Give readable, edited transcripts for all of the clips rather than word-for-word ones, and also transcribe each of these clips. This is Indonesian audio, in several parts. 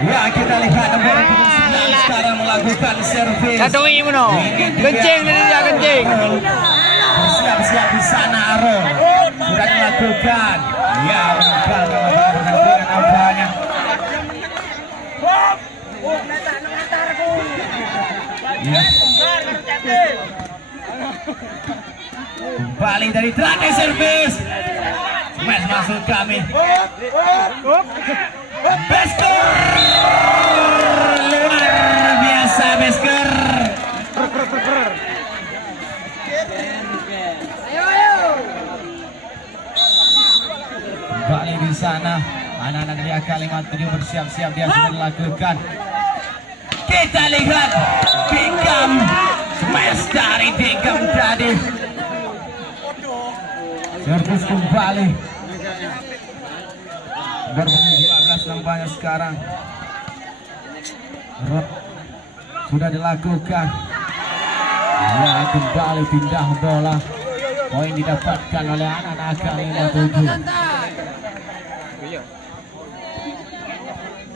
Ya, kita lihat nomor 9 sekarang melakukan servis. Katoi mo no. Kencing na dia kencing. Bersiap-siap di sana Aaron. Sudah dilakukan. Ya, gagal dengan apanya. Ya. Kembali dari terakhir servis. Smash masuk kami. Besker luar biasa Besker. Kembali di sana anak-anak dia kalimat 7 bersiap-siap dia sudah dilakukan. Kita lihat Dikam smash dari Dikam tadi. Servis kembali. Berbunyi 15 nampaknya sekarang. Sudah dilakukan. Ya, kembali pindah bola. Poin didapatkan oleh anak-anak AK57.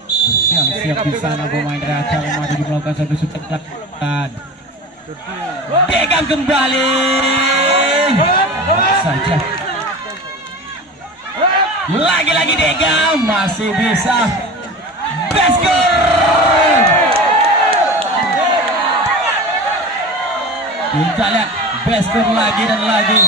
Bersiap-siap di sana pemain dari AK57 melakukan satu setekan. Degam kembali. Saja. Lagi-lagi Degam masih bisa. Besker. Kita lihat Besker lagi dan lagi.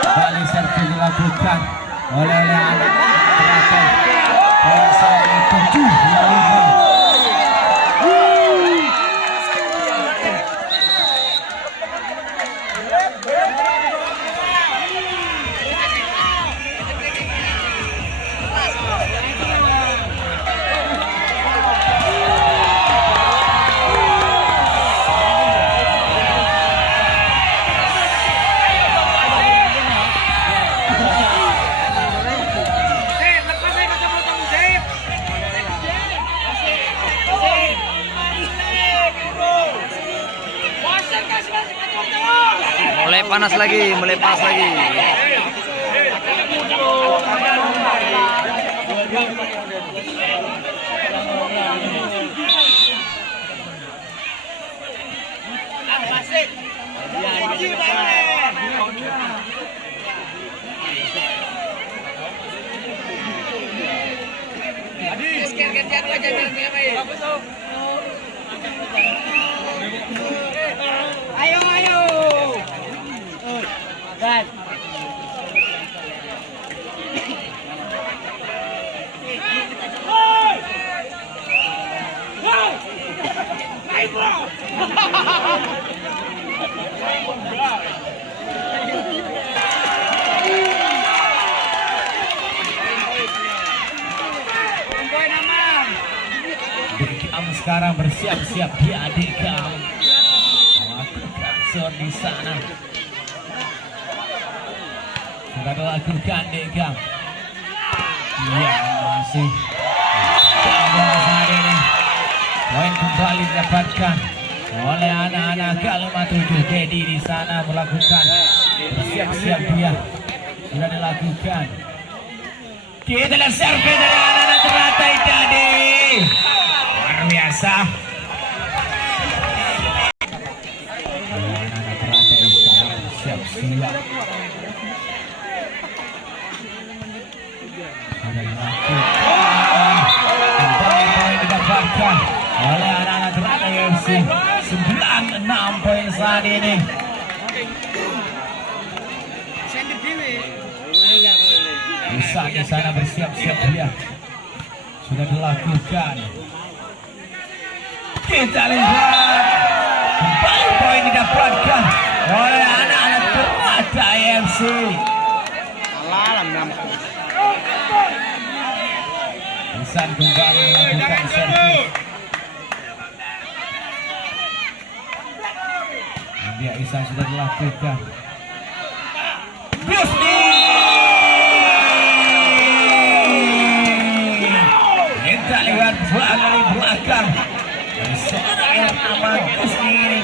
Kembali servis dilakukan oleh anak terakhir. Poin saya 7-5. Mulai panas lagi, mulai panas lagi. Ayo, ayo. Dan. Dekam sekarang bersiap-siap dia Dekam melakukan shot di sana. Sudah dilakukan Dekam. Iya masih. Saat ini poin kembali didapatkan oleh anak-anak Kalimantan. Dedi di sana melakukan bersiap-siap dia. Sudah dilakukan. Kita lihat servis dari anak-anak teratai tadi. Luar biasa. Anak-anak teratai sekarang bersiap-siap. Sudah dilakukan. Kembali poin didapatkan oleh anak-anak teratai FC. 96 poin saat ini. Bisa di sana bersiap-siap dia. Sudah dilakukan. Kita lihat kembali poin didapatkan oleh anak-anak Teratai FC. Ihsan kembali melakukan servis. Dia Ihsan sudah dilakukan. Gusni. Kita lihat dari belakang. Seorang amat Gusni ini.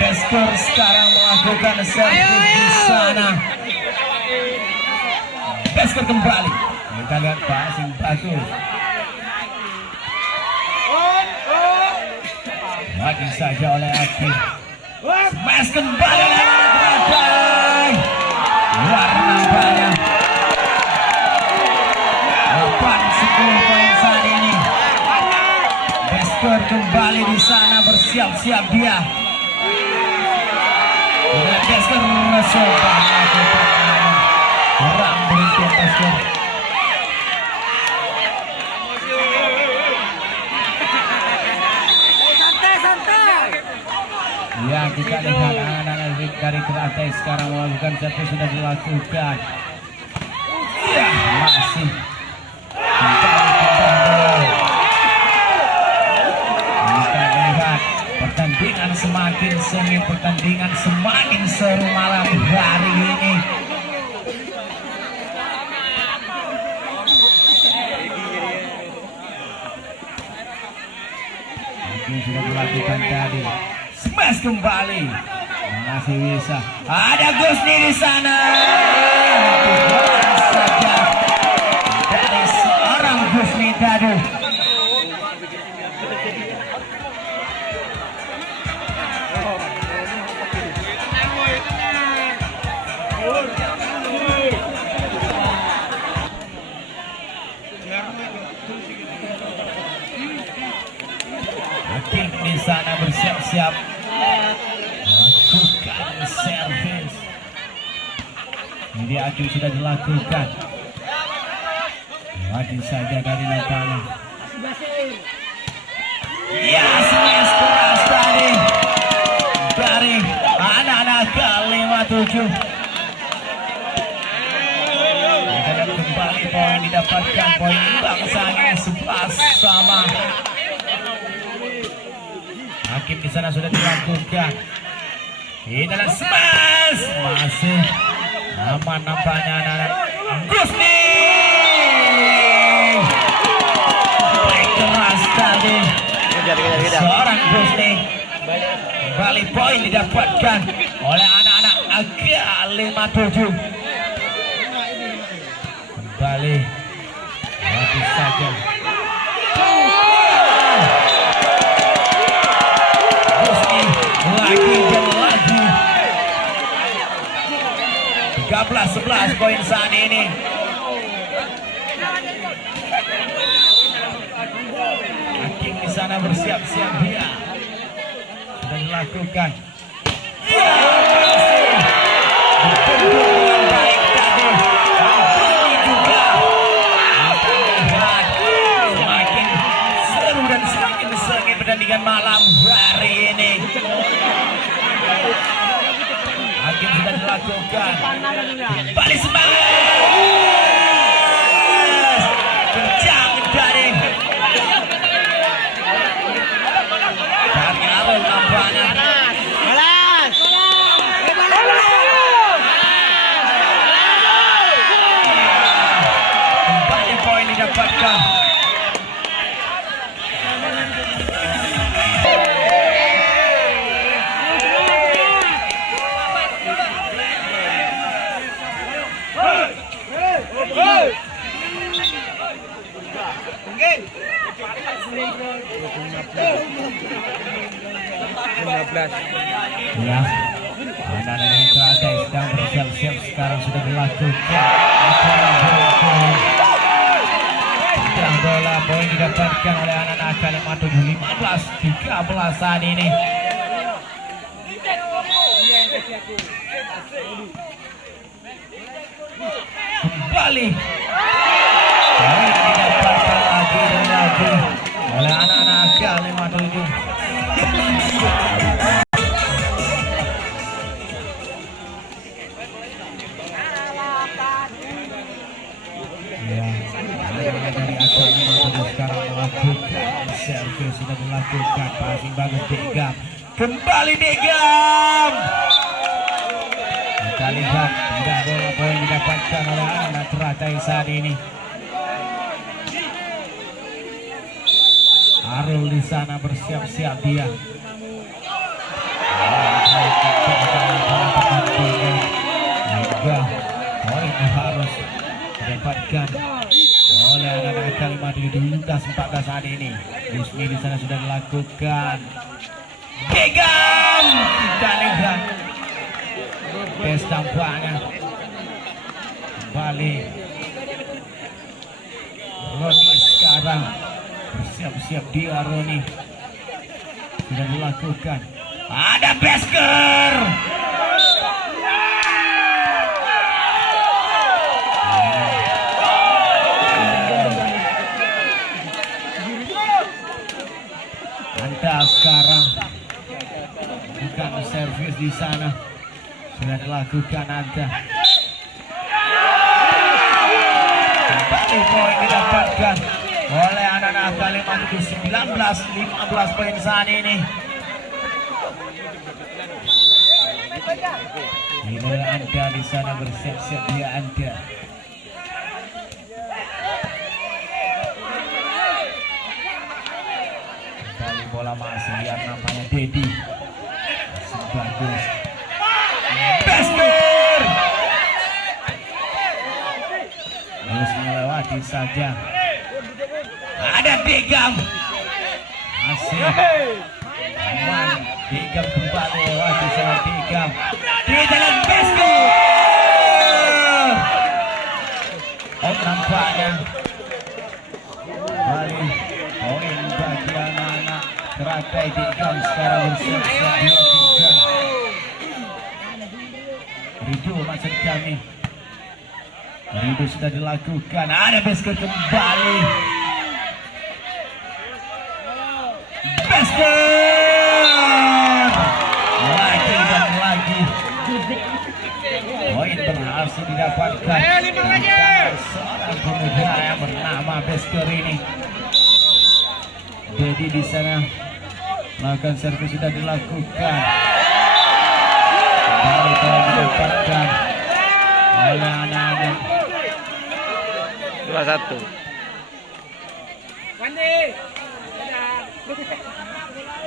Beskor sekarang melakukan servis di sana. Beskor kembali. Kita lihat passing bagus. Lagi saja oleh Aki. Smash kembali Teratai. Warna banyak. 8-10 poin saat ini. Beskor kembali di sana bersiap-siap dia. Beskor coba kurang beruntung Beskor. Ya, kita lihat anak-anak dari Teratai sekarang melakukan servis sudah dilakukan. Ya, masih. Kita lihat pertandingan semakin sengit, pertandingan semakin seru malam hari ini. Ini sudah dilakukan tadi. Smash kembali. Masih bisa. Ada Gusni di sana. Saja dari seorang Gusni tadi. Hakim di sana bersiap-siap melakukan servis. Ini Aki sudah dilakukan. Lagi saja dari Natana. Ya, smash keras tadi dari anak-anak Kalimantan. Dan kembali poin didapatkan, poin imbang saja 11 sama. Hakim di sana sudah dilakukan. Di dalam smash masih aman nampaknya anak-anak Gusni. Baik keras tadi seorang Gusni. Kembali poin didapatkan oleh anak-anak Kalimantan. Kembali lagi saja. Lagi dan lagi 13-11 poin saat ini. Hakim di sana bersiap-siap dia. Sudah dilakukan. Ya, masih dengan baik tadi. Ini juga semakin seru dan semakin sengit pertandingan malam hari ini. Hakim sudah dilakukan. Kembali smash. Kencang dari Ya, anak-anak yang terakhir sedang bersiap-siap sekarang sudah dilakukan. Sedang bola poin didapatkan oleh anak-anak Kalimantan 15-13 saat ini. Kembali poin didapatkan lagi dan lagi oleh anak-anak Kalimantan 7. Ya, dari Kalimantan sekarang melakukan servis, sudah melakukan passing bagus Begam. Kembali Begam. Kita lihat tidak bola poin didapatkan oleh anak teratai saat ini. Arul di sana bersiap-siap dia. Poin harus didapatkan oleh anak-anak Kalimantan di lintas 14 saat ini. Husni di sana sudah dilakukan. Begam, kita lihat. Bes tampaknya kembali Roni sekarang bersiap-siap dia. Roni sudah dilakukan. Ada Besker. Anda sekarang bukan servis di sana. Sudah dilakukan Anda. Kembali poin didapatkan oleh anak-anak Kalimantan 19-15 poin saat ini. Ini Anda di sana bersiap-siap dia Anda. Kembali bola masih lihat namanya Dedi. Masih bagus. Besker terus melewati saja. Ada Begam. Masih aman. Begam kembali melewati saja. Begam di dalam Besker. Oh, nampaknya kembali poin bagi anak-anak teratai. Begam sekarang bersiap-siap dia Begam. Ridu maksud kami. Ridu sudah dilakukan. Ada Besker kembali. Besker lagi dan lagi. Poin berhasil didapatkan. Seorang pemuda yang bernama Besker ini. Dedi di sana melakukan servis sudah dilakukan. Kembali telah didapatkan oleh anak-anak 2-1.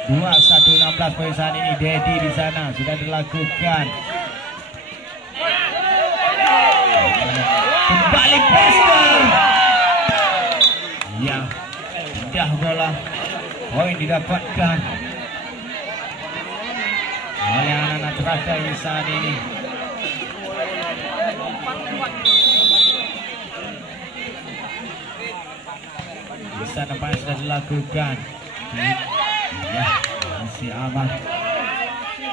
21-16 poin saat ini. Dedi di sana sudah dilakukan. Kembali Besker. Ya, indah bola. Poin didapatkan oleh anak-anak teratai saat ini. Bisa nampaknya sudah dilakukan. Ya, masih aman.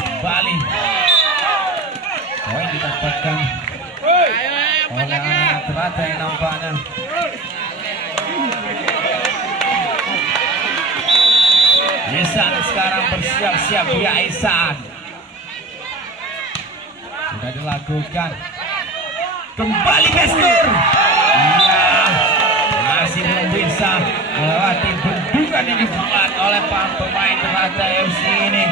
Kembali poin didapatkan oleh anak-anak teratai nampaknya. Ihsan sekarang bersiap-siap dia. Ihsan sudah dilakukan. Kembali Besker. Iya, masih belum bisa melewati bentukan yang dibuat oleh pemain teratai FC ini.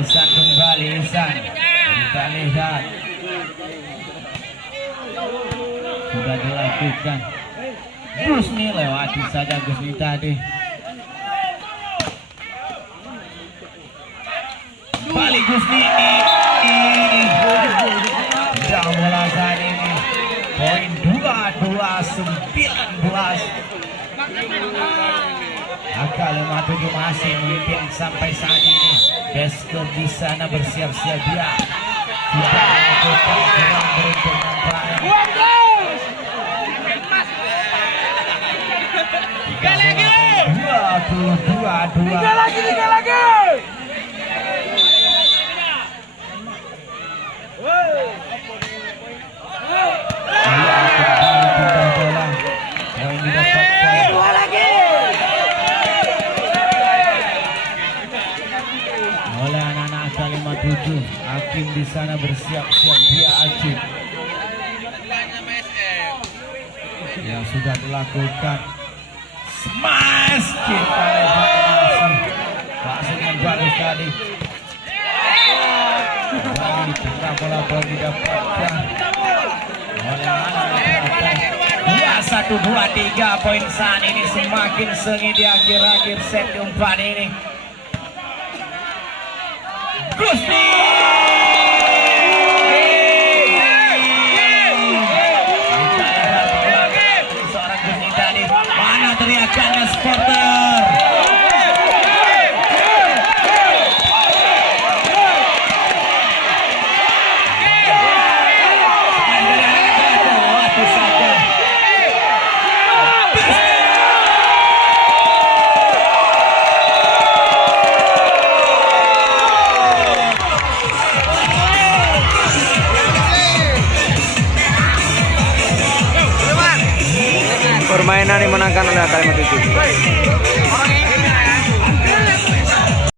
Ihsan kembali. Ihsan kita lihat sudah dilakukan. Gusni lewati saja Gusni tadi. Balik Gusni ini. Sudah bola saat ini. Poin 2 19. Kalimat 7 masih memimpin sampai saat ini. Beskop di sana bersiap-siap dia. Sudah melakukan kurang beruntung nampaknya. 22. Tiga lagi. Poin didapatkan. Oleh anak-anak kalimat 7. Hakim di sana bersiap-siap dia Acik. Yang sudah dilakukan. Smash kita Pak yang bagus tadi. Dari tengah bola didapatkan oleh anak-anak. 2-1-2-3 poin saat ini semakin sengit di akhir-akhir set keempat ini. Gusti seorang Gusti tadi. Mana teriakannya supporter? Permainan dimenangkan oleh Kalimat 7.